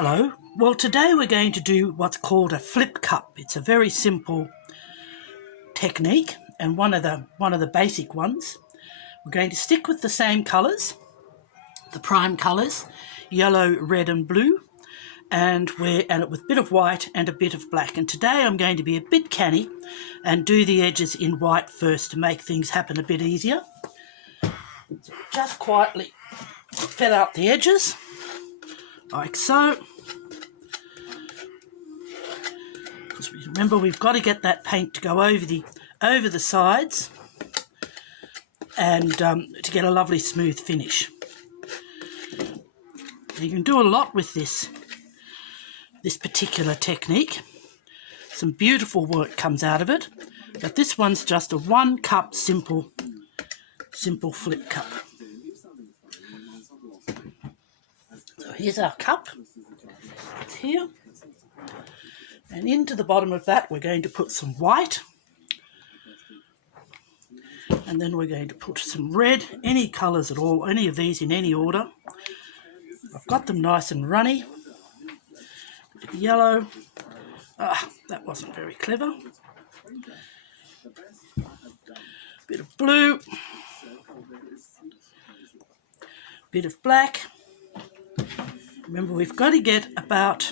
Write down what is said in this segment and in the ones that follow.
Hello. Well, today we're going to do what's called a flip cup. It's a very simple technique and one of the basic ones. We're going to stick with the same colours, the prime colours, yellow, red and blue, and it with a bit of white and a bit of black. And today I'm going to be a bit canny and do the edges in white first to make things happen a bit easier. So just quietly fill out the edges like so. Because remember, we've got to get that paint to go over the sides and to get a lovely smooth finish. You can do a lot with this particular technique. Some beautiful work comes out of it, but this one's just a 1 cup simple flip cup. So here's our cup. It's here. And into the bottom of that we're going to put some white. And then we're going to put some red, any colours at all, any of these in any order. I've got them nice and runny. Bit of yellow. That wasn't very clever. Bit of blue. Bit of black. Remember, we've got to get about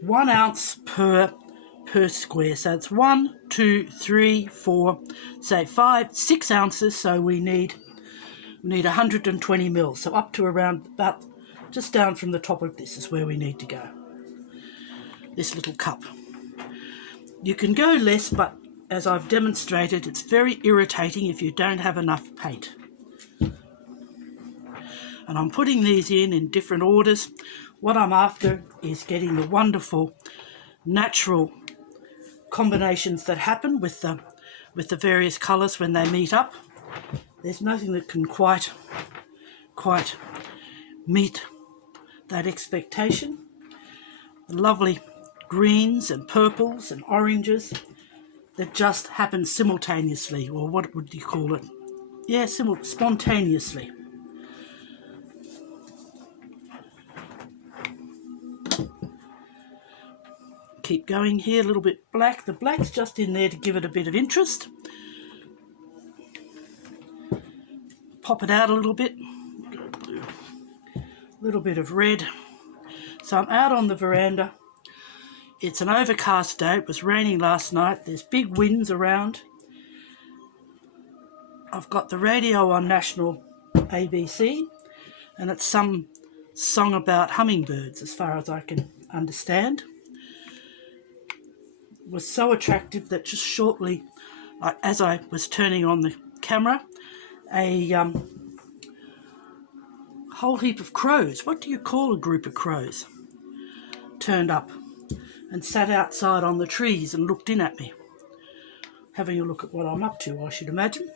1 ounce per square. So it's 1, 2, 3, 4, say 5, 6 ounces. So we need 120 mils. So up to around about just down from the top of this is where we need to go. This little cup. You can go less, but as I've demonstrated, it's very irritating if you don't have enough paint. And I'm putting these in different orders. What I'm after is getting the wonderful natural combinations that happen with the various colours when they meet up. There's nothing that can quite meet that expectation. The lovely greens and purples and oranges that just happen simultaneously, or what would you call it? Yeah, spontaneously. Keep going here, a little bit black. The black's just in there to give it a bit of interest. Pop it out a little bit. Blue. A little bit of red. So I'm out on the veranda. It's an overcast day. It was raining last night. There's big winds around. I've got the radio on National ABC, and it's some song about hummingbirds as far as I can understand. Was so attractive that just shortly, as I was turning on the camera, a whole heap of crows, what do you call a group of crows, turned up and sat outside on the trees and looked in at me, having a look at what I'm up to, I should imagine.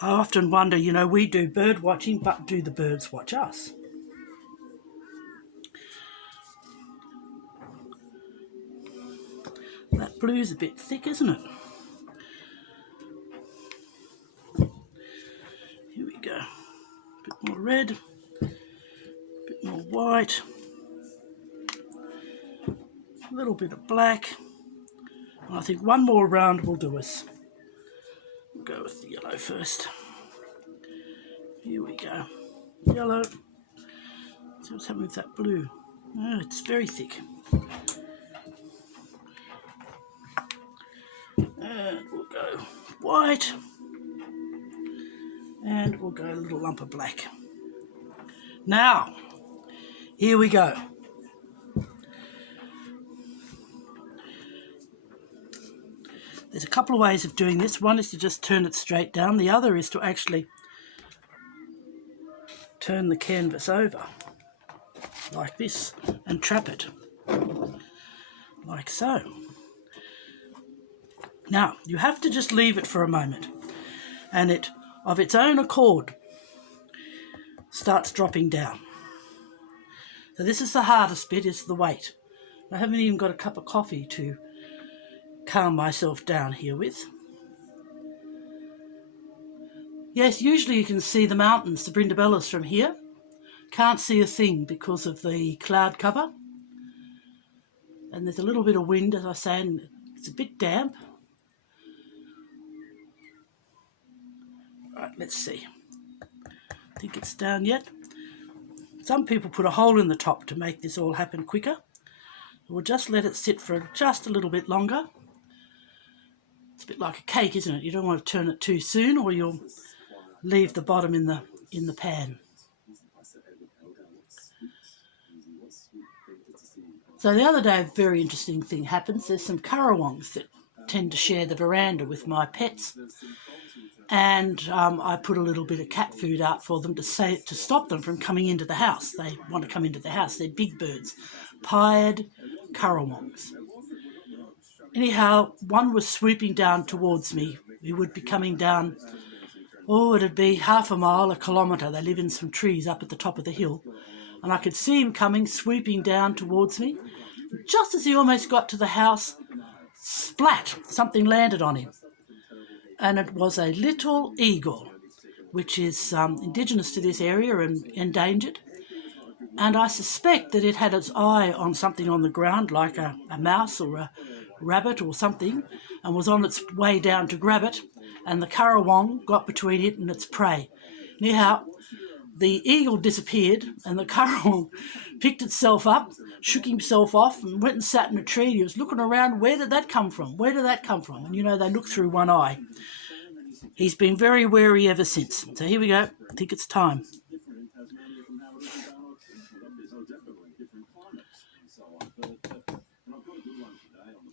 I often wonder, we do bird watching, but do the birds watch us? That blue's a bit thick, isn't it? Here we go. A bit more red, a bit more white, a little bit of black. And I think one more round will do us. We'll go with the yellow first. Here we go. Yellow. See what's happening with that blue. Oh, it's very thick. And we'll go white, and we'll go a little lump of black. Now, here we go. There's a couple of ways of doing this. One is to just turn it straight down. The other is to actually turn the canvas over like this and trap it like so. Now, you have to just leave it for a moment, and it, of its own accord, starts dropping down. So this is the hardest bit, is the weight. I haven't even got a cup of coffee to calm myself down here with. Yes, usually you can see the mountains, the Brindabellas, from here. Can't see a thing because of the cloud cover. And there's a little bit of wind, as I say, and it's a bit damp. Right, let's see. I think it's down yet. Some people put a hole in the top to make this all happen quicker. We'll just let it sit for just a little bit longer. It's a bit like a cake, isn't it? You don't want to turn it too soon or you'll leave the bottom in the pan. So the other day a very interesting thing happens. There's some currawongs that tend to share the veranda with my pets. And I put a little bit of cat food out for them to stop them from coming into the house. They want to come into the house. They're big birds, pied currawongs. Anyhow, one was swooping down towards me. He would be coming down, it'd be half a mile, a kilometre. They live in some trees up at the top of the hill. And I could see him coming, swooping down towards me. Just as he almost got to the house, splat, something landed on him. And it was a little eagle, which is indigenous to this area and endangered. And I suspect that it had its eye on something on the ground, like a mouse or a rabbit or something, and was on its way down to grab it, and the currawong got between it and its prey. Anyhow, the eagle disappeared, and the currawong picked itself up, shook himself off, and went and sat in a tree. He was looking around, where did that come from? Where did that come from? And, you know, they look through one eye. He's been very wary ever since. So here we go. I think it's time.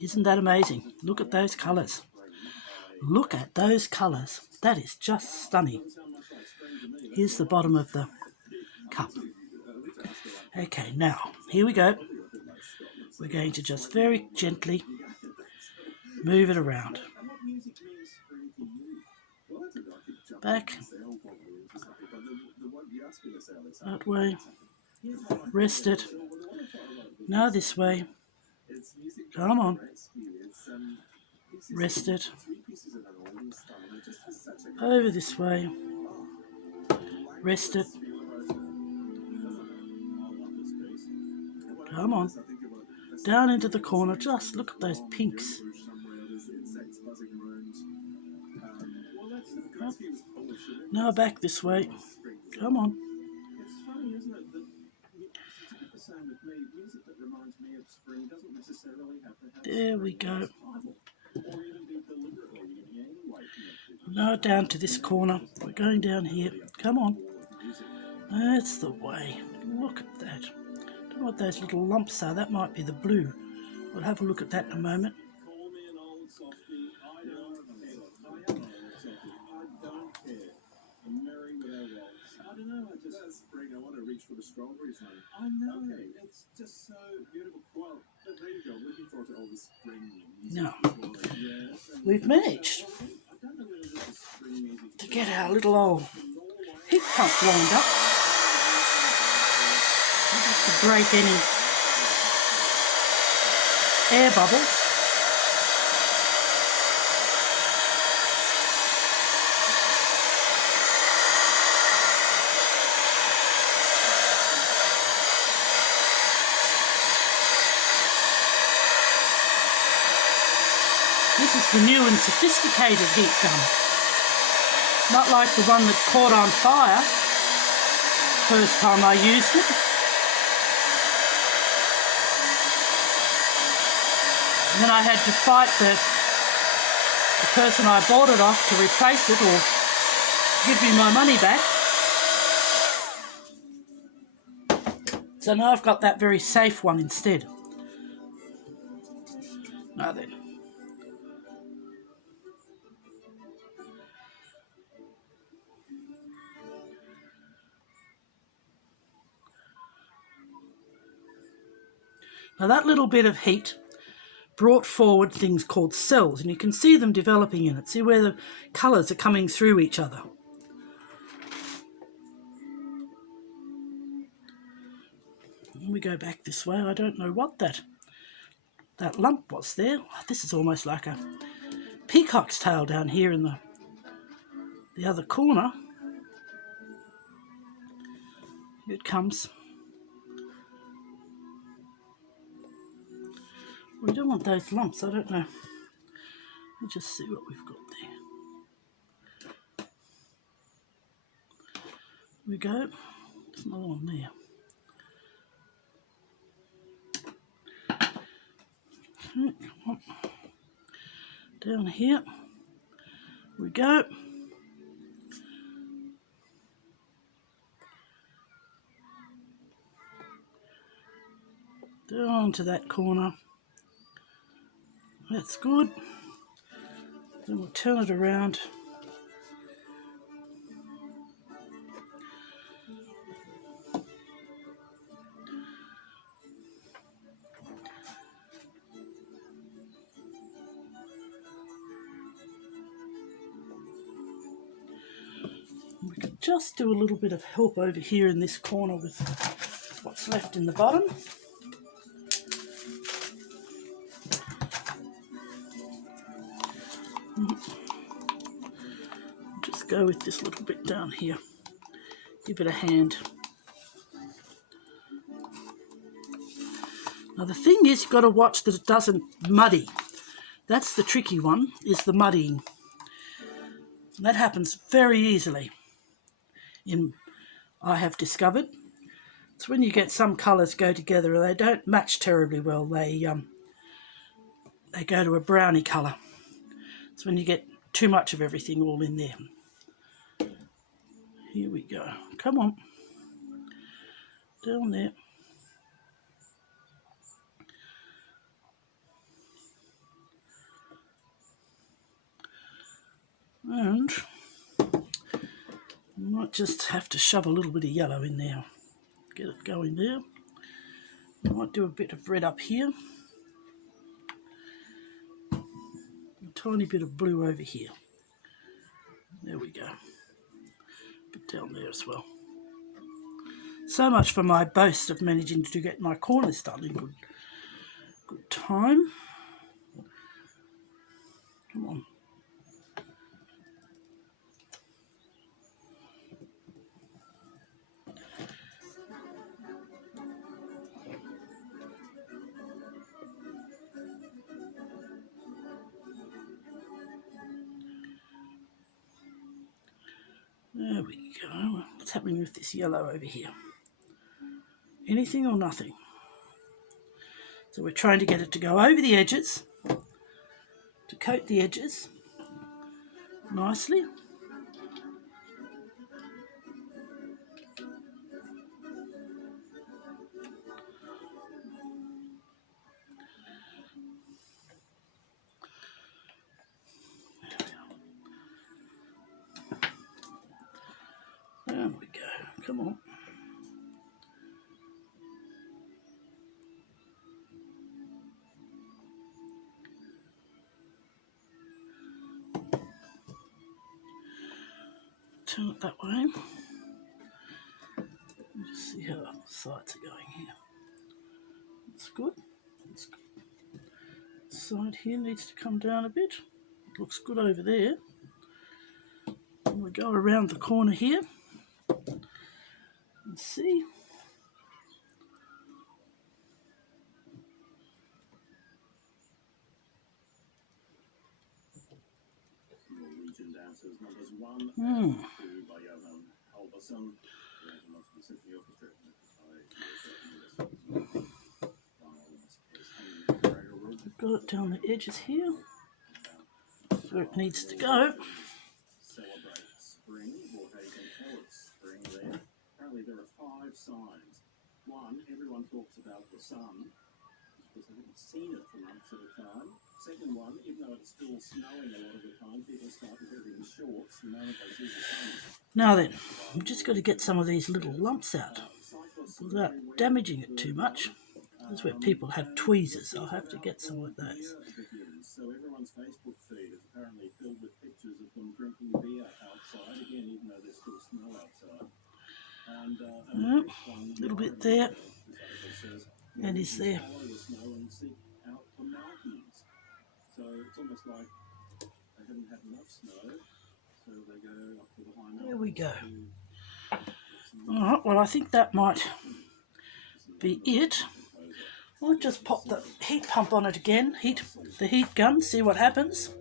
Isn't that amazing? Look at those colours. Look at those colours. That is just stunning. Here's the bottom of the cup. Okay, now, here we go. We're going to just very gently move it around. Back. That way. Rest it. Now this way. Come on. Rest it. Over this way. Rest it. Come on. Down into the corner. Just look at those pinks. Up. Now back this way. Come on. There we go. Now down to this corner. We're going down here. Come on. That's the way. Look at that. Don't know what those little lumps are. That might be the blue. We'll have a look at that in a moment. Now, we've managed to get our little old heat pump lined up. Just to break any air bubbles. This is the new and sophisticated heat gun. Not like the one that caught on fire first time I used it. And then I had to fight the person I bought it off to replace it or give me my money back. So now I've got that very safe one instead. Now then. Now that little bit of heat brought forward things called cells, and you can see them developing in it. See where the colours are coming through each other. And we go back this way. I don't know what that lump was there. This is almost like a peacock's tail down here in the other corner. it comes. We don't want those lumps, I don't know. Let's just see what we've got there. There we go. There's another one there. Okay, come on. Down here. We go. Down to that corner. That's good. Then we'll turn it around. We could just do a little bit of help over here in this corner with what's left in the bottom. Just go with this little bit down here. Give it a hand. Now the thing is, you've got to watch that it doesn't muddy. That's the tricky one, is the muddying. And that happens very easily. I have discovered. It's when you get some colours go together and they don't match terribly well. They go to a browny colour. It's when you get too much of everything all in there. Here we go. Come on. Down there. And we might just have to shove a little bit of yellow in there. Get it going there. I might do a bit of red up here. A tiny bit of blue over here. There we go. A bit down there as well. So much for my boast of managing to get my corners done in good time. Come on. There we go. What's happening with this yellow over here? Anything or nothing? So we're trying to get it to go over the edges, to coat the edges nicely. There we go. Come on. Turn it that way. Just see how the sides are going here. That's good. That's good. This side here needs to come down a bit. It looks good over there. And we go around the corner here and see. Got it down the edges here, where it needs to go. Celebrate spring, or how you can call it spring there. Apparently there are 5 signs. One, everyone talks about the sun, because they haven't seen it for months at a time. Second one, even though it's still snowing a lot of the time, people start wearing shorts the moment they see the sun. Now then, we've just got to get some of these little lumps out without damaging it too much. That's where people have tweezers. I'll have to get some of those. So everyone's Facebook feed is apparently filled with pictures of them drinking beer outside, again, even though there's still snow outside. And A little bit there. And is there. So it's almost like they haven't had enough snow, so they go up to the high mountains. There we go. Alright, well I think that might be it. I'll just pop the heat pump on it again, the heat gun, see what happens.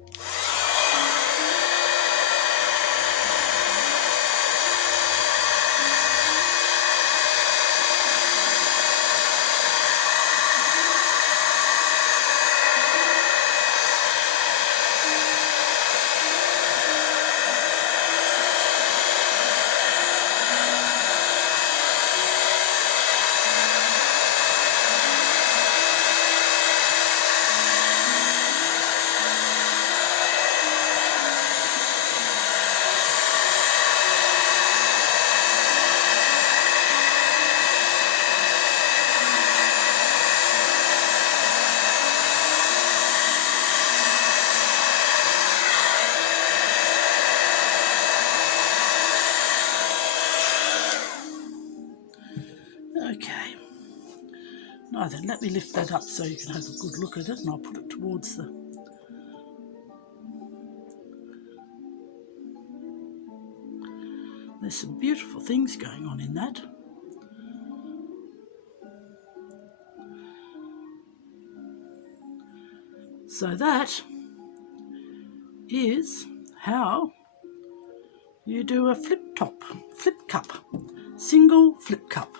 Okay. Now then, let me lift that up so you can have a good look at it, and I'll put it towards the... There's some beautiful things going on in that. So that is how you do a flip cup, single flip cup.